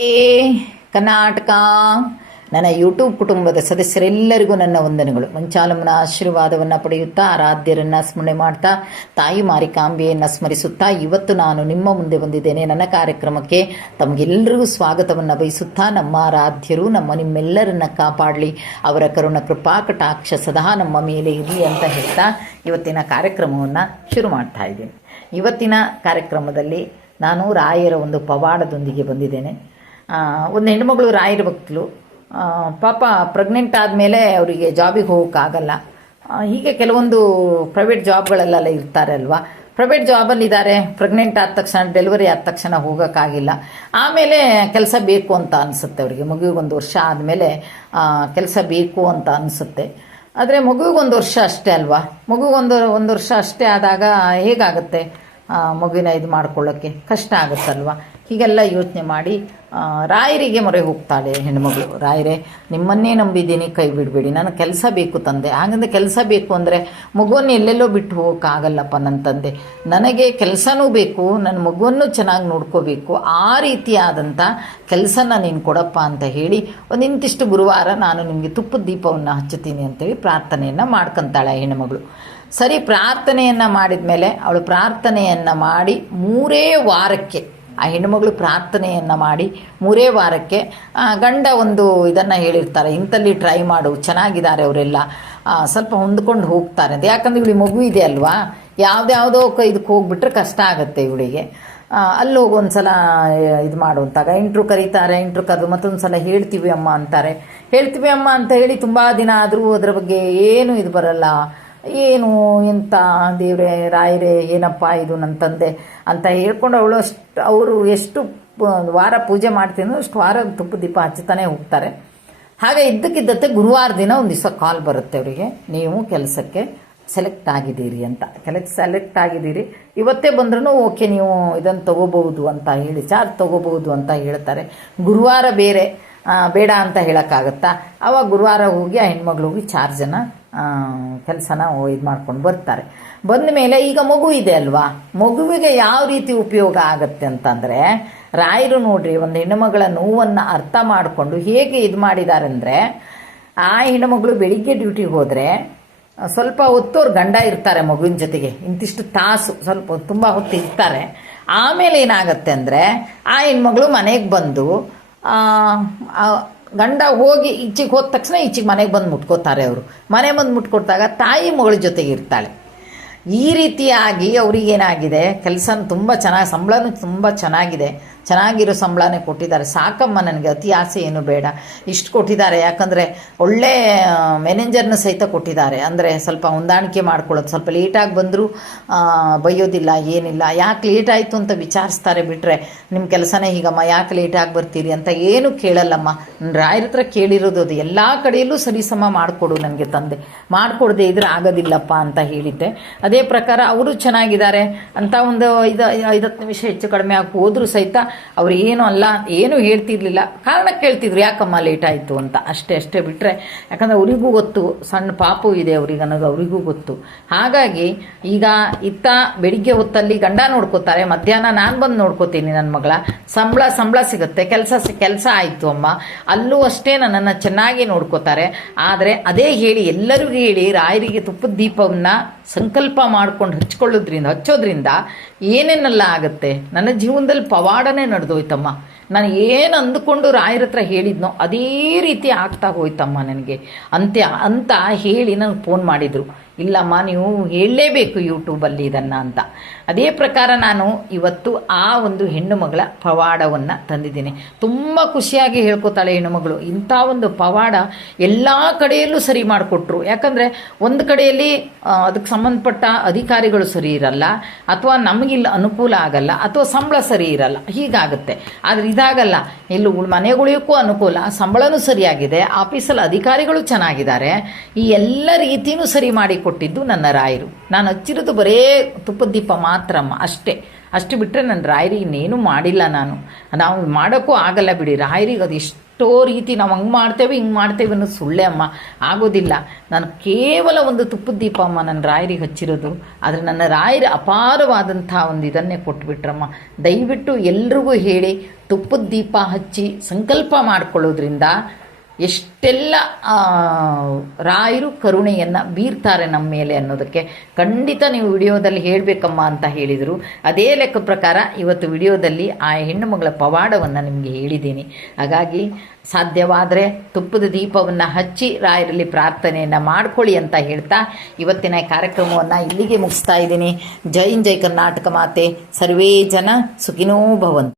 ಏ, ಕರ್ನಾಟಕ. ನನ್ನ ಯೂಟ್ಯೂಬ್ ಕುಟುಂಬದ ಸದಸ್ಯರೆಲ್ಲರಿಗೂ ನನ್ನ ವಂದನೆಗಳು. ಮಂಚಾಲಮ್ಮನ ಆಶೀರ್ವಾದವನ್ನು ಪಡೆಯುತ್ತಾ, ಆರಾಧ್ಯರನ್ನ ಸ್ಮರಣೆ ಮಾಡ್ತಾ, ತಾಯಿ ಮಾರಿಕಾಂಬೆಯನ್ನು ಸ್ಮರಿಸುತ್ತಾ ಇವತ್ತು ನಾನು ನಿಮ್ಮ ಮುಂದೆ ಬಂದಿದ್ದೇನೆ. ನನ್ನ ಕಾರ್ಯಕ್ರಮಕ್ಕೆ ತಮಗೆಲ್ಲರಿಗೂ ಸ್ವಾಗತವನ್ನು ಬಯಸುತ್ತಾ, ನಮ್ಮ ಆರಾಧ್ಯರು, ನಮ್ಮ ನಿಮ್ಮೆಲ್ಲರನ್ನ ಕಾಪಾಡಲಿ. ಅವರ ಕರುಣ ಕೃಪಾ, ಕಟಾಕ್ಷ ಸದಾ ನಮ್ಮ ಮೇಲೆ ಇರಲಿ ಅಂತ ಹೇಳ್ತಾ ಇವತ್ತಿನ ಕಾರ್ಯಕ್ರಮವನ್ನು ಶುರು ಮಾಡ್ತಾ ಇದ್ದೀನಿ. ಇವತ್ತಿನ ಕಾರ್ಯಕ್ರಮದಲ್ಲಿ ನಾನು ರಾಯರ ಒಂದು ಪವಾಡದೊಂದಿಗೆ ಬಂದಿದ್ದೇನೆ. ಒಂದು ಹೆಣ್ಮಗಳು ರಾಯರ ಭಕ್ತಲು ಪಾಪ ಪ್ರೆಗ್ನೆಂಟ್ ಆದಮೇಲೆ ಅವರಿಗೆ ಜಾಬಿಗೆ ಹೋಗೋಕ್ಕಾಗಲ್ಲ. ಹೀಗೆ ಕೆಲವೊಂದು ಪ್ರೈವೇಟ್ ಜಾಬ್ಗಳಲ್ಲೆಲ್ಲ ಇರ್ತಾರೆ ಅಲ್ವಾ? ಪ್ರೈವೇಟ್ ಜಾಬಲ್ಲಿದ್ದಾರೆ ಪ್ರೆಗ್ನೆಂಟ್ ಆದ ತಕ್ಷಣ ಡೆಲಿವರಿ ಆದ ತಕ್ಷಣ ಹೋಗೋಕ್ಕಾಗಿಲ್ಲ. ಆಮೇಲೆ ಕೆಲಸ ಬೇಕು ಅಂತ ಅನಿಸುತ್ತೆ ಅವರಿಗೆ. ಮಗುವಿಗೊಂದು ವರ್ಷ ಆದಮೇಲೆ ಕೆಲಸ ಬೇಕು ಅಂತ ಅನಿಸುತ್ತೆ. ಆದರೆ ಮಗುವಿಗೊಂದು ವರ್ಷ ಅಷ್ಟೇ ಅಲ್ವಾ? ಮಗುಗೊಂದು ಒಂದು ವರ್ಷ ಅಷ್ಟೇ ಆದಾಗ ಹೇಗಾಗುತ್ತೆ? ಮಗುವಿನ ಇದು ಮಾಡ್ಕೊಳ್ಳೋಕ್ಕೆ ಕಷ್ಟ ಆಗುತ್ತಲ್ವ? ಹೀಗೆಲ್ಲ ಯೋಚನೆ ಮಾಡಿ ರಾಯರಿಗೆ ಮೊರೆ ಹೋಗ್ತಾಳೆ ಹೆಣ್ಮಗಳು ರಾಯರೇ, ನಿಮ್ಮನ್ನೇ ನಂಬಿದ್ದೀನಿ, ಕೈ ಬಿಡಬೇಡಿ. ನನಗೆ ಕೆಲಸ ಬೇಕು ತಂದೆ. ಹಾಗಂದ್ರೆ ಕೆಲಸ ಬೇಕು ಅಂದರೆ ಮಗುವನ್ನು ಎಲ್ಲೆಲ್ಲೋ ಬಿಟ್ಟು ಹೋಗೋಕ್ಕಾಗಲ್ಲಪ್ಪ ನನ್ನ ತಂದೆ. ನನಗೆ ಕೆಲಸನೂ ಬೇಕು ನನ್ನ ಮಗುವನ್ನು ಚೆನ್ನಾಗಿ ನೋಡ್ಕೋಬೇಕು. ಆ ರೀತಿಯಾದಂಥ ಕೆಲಸನ ನೀನು ಕೊಡಪ್ಪ ಅಂತ ಹೇಳಿ ಒಂದು ಇಂತಿಷ್ಟು ಗುರುವಾರ ನಾನು ನಿಮಗೆ ತುಪ್ಪದ ದೀಪವನ್ನು ಹಚ್ಚುತ್ತೀನಿ ಅಂತೇಳಿ ಪ್ರಾರ್ಥನೆಯನ್ನು ಮಾಡ್ಕೊತಾಳೆ ಹೆಣ್ಮಗಳು ಸರಿ, ಪ್ರಾರ್ಥನೆಯನ್ನು ಮಾಡಿದ ಮೇಲೆ ಅವಳು ಪ್ರಾರ್ಥನೆಯನ್ನು ಮಾಡಿ ಮೂರೇ ವಾರಕ್ಕೆ ಆ ಹೆಣ್ಣುಮಗಳು ಪ್ರಾರ್ಥನೆಯನ್ನು ಮಾಡಿ ಮೂರೇ ವಾರಕ್ಕೆ ಗಂಡ ಒಂದು ಇದನ್ನು ಹೇಳಿರ್ತಾರೆ. ಇಂಥಲ್ಲಿ ಟ್ರೈ ಮಾಡು, ಚೆನ್ನಾಗಿದ್ದಾರೆ ಅವರೆಲ್ಲ. ಸ್ವಲ್ಪ ಹೊಂದ್ಕೊಂಡು ಹೋಗ್ತಾರೆ ಅಂತ. ಯಾಕಂದ್ರೆ ಇವಳಿಗೆ ಮಗು ಇದೆ ಅಲ್ವಾ? ಯಾವುದ್ಯಾವುದೋ ಇದಕ್ಕೆ ಹೋಗ್ಬಿಟ್ರೆ ಕಷ್ಟ ಆಗುತ್ತೆ ಇವಳಿಗೆ. ಅಲ್ಲಿ ಹೋಗಿ ಇದು ಮಾಡು ಅಂತಾಗ ಇಂಟ್ರು ಕರೀತಾರೆ ಇಂಟ್ರು ಕರೆದು ಮತ್ತೊಂದು ಸಲ ಹೇಳ್ತೀವಿ ಅಮ್ಮ ಅಂತಾರೆ. ಹೇಳ್ತೀವಿ ಅಮ್ಮ ಅಂತ ಹೇಳಿ ತುಂಬ ದಿನ ಆದರೂ ಅದರ ಬಗ್ಗೆ ಏನು ಇದು ಬರಲ್ಲ. ಏನು ಎಂತ ದೇವ್ರೆ, ರಾಯರೇ, ಏನಪ್ಪ ಇದು ನನ್ನ ತಂದೆ ಅಂತ ಹೇಳ್ಕೊಂಡು ಅವಳು ಅಷ್ಟು ಅವರು ಎಷ್ಟು ವಾರ ಪೂಜೆ ಮಾಡ್ತೀನಿ ಅಷ್ಟು ವಾರ ತುಪ್ಪ ದೀಪ ಹಚ್ಚುತ್ತಾನೆ ಹೋಗ್ತಾರೆ. ಹಾಗೆ ಇದ್ದಕ್ಕಿದ್ದಂತೆ ಗುರುವಾರ ದಿನ ಒಂದು ದಿವಸ ಕಾಲ್ ಬರುತ್ತೆ ಅವರಿಗೆ. ನೀವು ಕೆಲಸಕ್ಕೆ ಸೆಲೆಕ್ಟ್ ಆಗಿದ್ದೀರಿ ಅಂತ. ಕೆಲಸ ಸೆಲೆಕ್ಟ್ ಆಗಿದ್ದೀರಿ. ಇವತ್ತೇ ಬಂದ್ರೂ ಓಕೆ, ನೀವು ಇದನ್ನು ತೊಗೋಬಹುದು ಅಂತ ಹೇಳಿ ಚಾರ್ಜ್ ತೊಗೋಬಹುದು ಅಂತ ಹೇಳ್ತಾರೆ. ಗುರುವಾರ ಬೇರೆ. ಬೇಡ ಅಂತ ಹೇಳೋಕ್ಕಾಗತ್ತಾ? ಅವಾಗ ಗುರುವಾರ ಹೋಗಿ ಆ ಹೆಣ್ಮಗಳು ಹೋಗಿ ಚಾರ್ಜನ್ನು ಕೆಲಸನ ಇದು ಮಾಡ್ಕೊಂಡು ಬರ್ತಾರೆ. ಬಂದ ಮೇಲೆ ಈಗ ಮಗು ಇದೆ ಅಲ್ವಾ? ಮಗುವಿಗೆ ಯಾವ ರೀತಿ ಉಪಯೋಗ ಆಗುತ್ತೆ ಅಂತಂದರೆ, ರಾಯರು ನೋಡ್ರಿ, ಒಂದು ಹೆಣ್ಣುಮಗಳ ನೋವನ್ನು ಅರ್ಥ ಮಾಡಿಕೊಂಡು ಹೇಗೆ ಇದು ಮಾಡಿದ್ದಾರೆ ಅಂದರೆ ಆ ಹೆಣ್ಣುಮಗಳು ಬೆಳಿಗ್ಗೆ ಡ್ಯೂಟಿಗೆ ಹೋದರೆ, ಸ್ವಲ್ಪ ಹೊತ್ತೋರು ಅವ್ರ ಗಂಡ ಇರ್ತಾರೆ ಮಗುವಿನ ಜೊತೆಗೆ. ಇಂತಿಷ್ಟು ತಾಸು, ಸ್ವಲ್ಪ ತುಂಬ ಹೊತ್ತು ಇರ್ತಾರೆ. ಆಮೇಲೆ ಏನಾಗುತ್ತೆ ಅಂದರೆ, ಆ ಹೆಣ್ಮಗಳು ಮನೆಗೆ ಬಂದು ಗಂಡ ಹೋಗಿ ಈಚೆಗೆ ಹೋದ ತಕ್ಷಣ ಈಚೆಗೆ ಮನೆಗೆ ಬಂದು ಮುಟ್ಕೋತಾರೆ ಅವರು. ಮನೆ ಬಂದು ಮುಟ್ಕೊಡ್ತಾಗ ತಾಯಿ ಮಗಳ ಜೊತೆಗೆ ಇರ್ತಾಳೆ. ಈ ರೀತಿಯಾಗಿ ಅವ್ರಿಗೇನಾಗಿದೆ? ಕೆಲಸ ತುಂಬ ಚೆನ್ನಾಗಿ, ಸಂಬಳನೂ ತುಂಬ ಚೆನ್ನಾಗಿದೆ. ಚೆನ್ನಾಗಿರೋ ಸಂಬಳನೇ ಕೊಟ್ಟಿದ್ದಾರೆ. ಸಾಕಮ್ಮ, ನನಗೆ ಅತಿ ಆಸೆ ಏನು ಬೇಡ. ಇಷ್ಟು ಕೊಟ್ಟಿದ್ದಾರೆ. ಯಾಕಂದರೆ ಒಳ್ಳೆ ಮ್ಯಾನೇಜರ್ನ ಸಹಿತ ಕೊಟ್ಟಿದ್ದಾರೆ. ಅಂದರೆ ಸ್ವಲ್ಪ ಹೊಂದಾಣಿಕೆ ಮಾಡ್ಕೊಳ್ಳೋದು. ಸ್ವಲ್ಪ ಲೇಟಾಗಿ ಬಂದರೂ ಬೈಯೋದಿಲ್ಲ, ಏನಿಲ್ಲ. ಯಾಕೆ ಲೇಟ್ ಆಯಿತು ಅಂತ ವಿಚಾರಿಸ್ತಾರೆ ಬಿಟ್ಟರೆ ನಿಮ್ಮ ಕೆಲಸನೇ ಹೀಗಮ್ಮ. ಯಾಕೆ ಲೇಟಾಗಿ ಬರ್ತೀರಿ ಅಂತ ಏನು ಕೇಳಲ್ಲಮ್ಮ. ರಾಯರ ಹತ್ರ ಕೇಳಿರೋದು ಅದು. ಎಲ್ಲ ಕಡೆಯಲ್ಲೂ ಸರಿಸಮ ಮಾಡಿಕೊಡು ನನಗೆ ತಂದೆ. ಮಾಡಿಕೊಡದೆ ಇದ್ರೆ ಆಗೋದಿಲ್ಲಪ್ಪ ಅಂತ ಹೇಳಿದ್ದೆ. ಅದೇ ಪ್ರಕಾರ ಅವರು ಚೆನ್ನಾಗಿದ್ದಾರೆ. ಅಂತ ಒಂದು ಐದು ಐದತ್ತು ನಿಮಿಷ ಹೆಚ್ಚು ಕಡಿಮೆ ಆಗಿ ಹೋದರೂ ಸಹಿತ ಅವ್ರು ಏನು ಅಲ್ಲ, ಏನು ಹೇಳ್ತಿರ್ಲಿಲ್ಲ. ಕಾರಣ ಕೇಳ್ತಿದ್ರು, ಯಾಕಮ್ಮ ಲೇಟ್ ಆಯಿತು ಅಂತ. ಅಷ್ಟೇ ಅಷ್ಟೇ ಬಿಟ್ಟರೆ ಯಾಕಂದರೆ ಅವರಿಗೂ ಗೊತ್ತು, ಸಣ್ಣ ಪಾಪು ಇದೆ ಅವ್ರಿಗೆ ಅನ್ನೋದು ಅವರಿಗೂ ಗೊತ್ತು. ಹಾಗಾಗಿ ಈಗ ಇತ್ತ ಬೆಳಿಗ್ಗೆ ಹೊತ್ತಲ್ಲಿ ಗಂಡ ನೋಡ್ಕೋತಾರೆ, ಮಧ್ಯಾಹ್ನ ನಾನು ಬಂದು ನೋಡ್ಕೋತೀನಿ ನನ್ನ ಮಗಳ. ಸಂಬಳ ಸಂಬಳ ಸಿಗುತ್ತೆ, ಕೆಲಸ ಕೆಲಸ ಆಯಿತು ಅಮ್ಮ. ಅಲ್ಲೂ ಅಷ್ಟೇ ನನ್ನನ್ನು ಚೆನ್ನಾಗಿ ನೋಡ್ಕೋತಾರೆ. ಆದರೆ ಅದೇ ಹೇಳಿ, ಎಲ್ಲರಿಗೂ ಹೇಳಿ, ರಾಯರಿಗೆ ತುಪ್ಪದ ದೀಪವನ್ನು ಸಂಕಲ್ಪ ಮಾಡ್ಕೊಂಡು ಹಚ್ಕೊಳ್ಳೋದ್ರಿಂದ, ಹಚ್ಚೋದ್ರಿಂದ ಏನೇನೆಲ್ಲ ಆಗುತ್ತೆ? ನನ್ನ ಜೀವನದಲ್ಲಿ ಪವಾಡನೇ ನಡೆದೋಯ್ತಮ್ಮ. ನಾನು ಏನು ಅಂದುಕೊಂಡು ರಾಯರ ಹತ್ರ ಹೇಳಿದ್ನೋ ಅದೇ ರೀತಿ ಆಗ್ತಾ ಹೋಯ್ತಮ್ಮ ನನಗೆ. ಅಂತ್ಯ ಅಂತ ಹೇಳಿ ನನಗೆ ಫೋನ್ ಮಾಡಿದರು. ಇಲ್ಲಮ್ಮ, ನೀವು ಹೇಳಲೇಬೇಕು ಯೂಟ್ಯೂಬಲ್ಲಿ ಇದನ್ನು ಅಂತ. ಅದೇ ಪ್ರಕಾರ ನಾನು ಇವತ್ತು ಆ ಒಂದು ಹೆಣ್ಣು ಮಗಳ ಪವಾಡವನ್ನು ತಂದಿದ್ದೀನಿ. ತುಂಬ ಖುಷಿಯಾಗಿ ಹೇಳ್ಕೊತಾಳೆ ಹೆಣ್ಣುಮಗಳು ಇಂಥ ಒಂದು ಪವಾಡ ಎಲ್ಲ ಕಡೆಯಲ್ಲೂ ಸರಿ ಮಾಡಿಕೊಟ್ರು. ಯಾಕಂದರೆ ಒಂದು ಕಡೆಯಲ್ಲಿ ಅದಕ್ಕೆ ಸಂಬಂಧಪಟ್ಟ ಅಧಿಕಾರಿಗಳು ಸರಿ ಇರಲ್ಲ, ಅಥವಾ ನಮಗಿಲ್ಲ ಅನುಕೂಲ ಆಗಲ್ಲ, ಅಥವಾ ಸಂಬಳ ಸರಿ ಇರಲ್ಲ. ಹೀಗಾಗುತ್ತೆ. ಆದರೆ ಇದಾಗಲ್ಲ. ಇಲ್ಲಿ ಮನೆಗಳಿಗೂ ಅನುಕೂಲ, ಸಂಬಳನೂ ಸರಿಯಾಗಿದೆ, ಆಫೀಸಲ್ಲಿ ಅಧಿಕಾರಿಗಳು ಚೆನ್ನಾಗಿದ್ದಾರೆ, ಈ ಎಲ್ಲ ರೀತಿಯೂ ಸರಿ ಮಾಡಿ ಕೊಟ್ಟಿದ್ದು ನನ್ನ ರಾಯರು. ನಾನು ಹಚ್ಚಿರೋದು ಬರೇ ತುಪ್ಪದ ದೀಪ ಮಾತ್ರಮ್ಮ, ಅಷ್ಟೇ. ಅಷ್ಟು ಬಿಟ್ಟರೆ ನನ್ನ ರಾಯರಿಗೆ ಇನ್ನೇನು ಮಾಡಿಲ್ಲ ನಾನು. ನಾವು ಮಾಡೋಕ್ಕೂ ಆಗಲ್ಲ ಬಿಡಿ. ರಾಯರಿಗೆ ಅದು ಎಷ್ಟೋ ರೀತಿ ನಾವು ಹಂಗೆ ಮಾಡ್ತೇವೆ, ಹಿಂಗೆ ಮಾಡ್ತೇವೆ ಅನ್ನೋ ಸುಳ್ಳೆ ಅಮ್ಮ. ಆಗೋದಿಲ್ಲ. ನಾನು ಕೇವಲ ಒಂದು ತುಪ್ಪದ ದೀಪ ಅಮ್ಮ ನನ್ನ ರಾಯರಿಗೆ ಹಚ್ಚಿರೋದು. ಆದರೆ ನನ್ನ ರಾಯರ ಅಪಾರವಾದಂಥ ಒಂದು ಇದನ್ನೇ ಕೊಟ್ಬಿಟ್ರಮ್ಮ. ದಯವಿಟ್ಟು ಎಲ್ರಿಗೂ ಹೇಳಿ ತುಪ್ಪದ ದೀಪ ಹಚ್ಚಿ ಸಂಕಲ್ಪ ಮಾಡ್ಕೊಳ್ಳೋದ್ರಿಂದ ಎಷ್ಟೆಲ್ಲ ರಾಯರು ಕರುಣೆಯನ್ನು ಬೀರ್ತಾರೆ ನಮ್ಮ ಮೇಲೆ ಅನ್ನೋದಕ್ಕೆ ಖಂಡಿತ ನೀವು ವಿಡಿಯೋದಲ್ಲಿ ಹೇಳಬೇಕಮ್ಮ ಅಂತ ಹೇಳಿದರು. ಅದೇ ಲೆಕ್ಕ ಪ್ರಕಾರ ಇವತ್ತು ವಿಡಿಯೋದಲ್ಲಿ ಆ ಹೆಣ್ಣು ಮಗಳ ಪವಾಡವನ್ನು ನಿಮಗೆ ಹೇಳಿದ್ದೀನಿ. ಹಾಗಾಗಿ ಸಾಧ್ಯವಾದರೆ ತುಪ್ಪದ ದೀಪವನ್ನು ಹಚ್ಚಿ ರಾಯರಲ್ಲಿ ಪ್ರಾರ್ಥನೆಯನ್ನು ಮಾಡ್ಕೊಳ್ಳಿ ಅಂತ ಹೇಳ್ತಾ ಇವತ್ತಿನ ಕಾರ್ಯಕ್ರಮವನ್ನು ಇಲ್ಲಿಗೆ ಮುಗಿಸ್ತಾ ಇದ್ದೀನಿ. ಜೈನ್ ಜೈ ಕರ್ನಾಟಕ ಮಾತೆ. ಸರ್ವೇ ಜನ ಸುಖಿನೋ ಭವಂತು.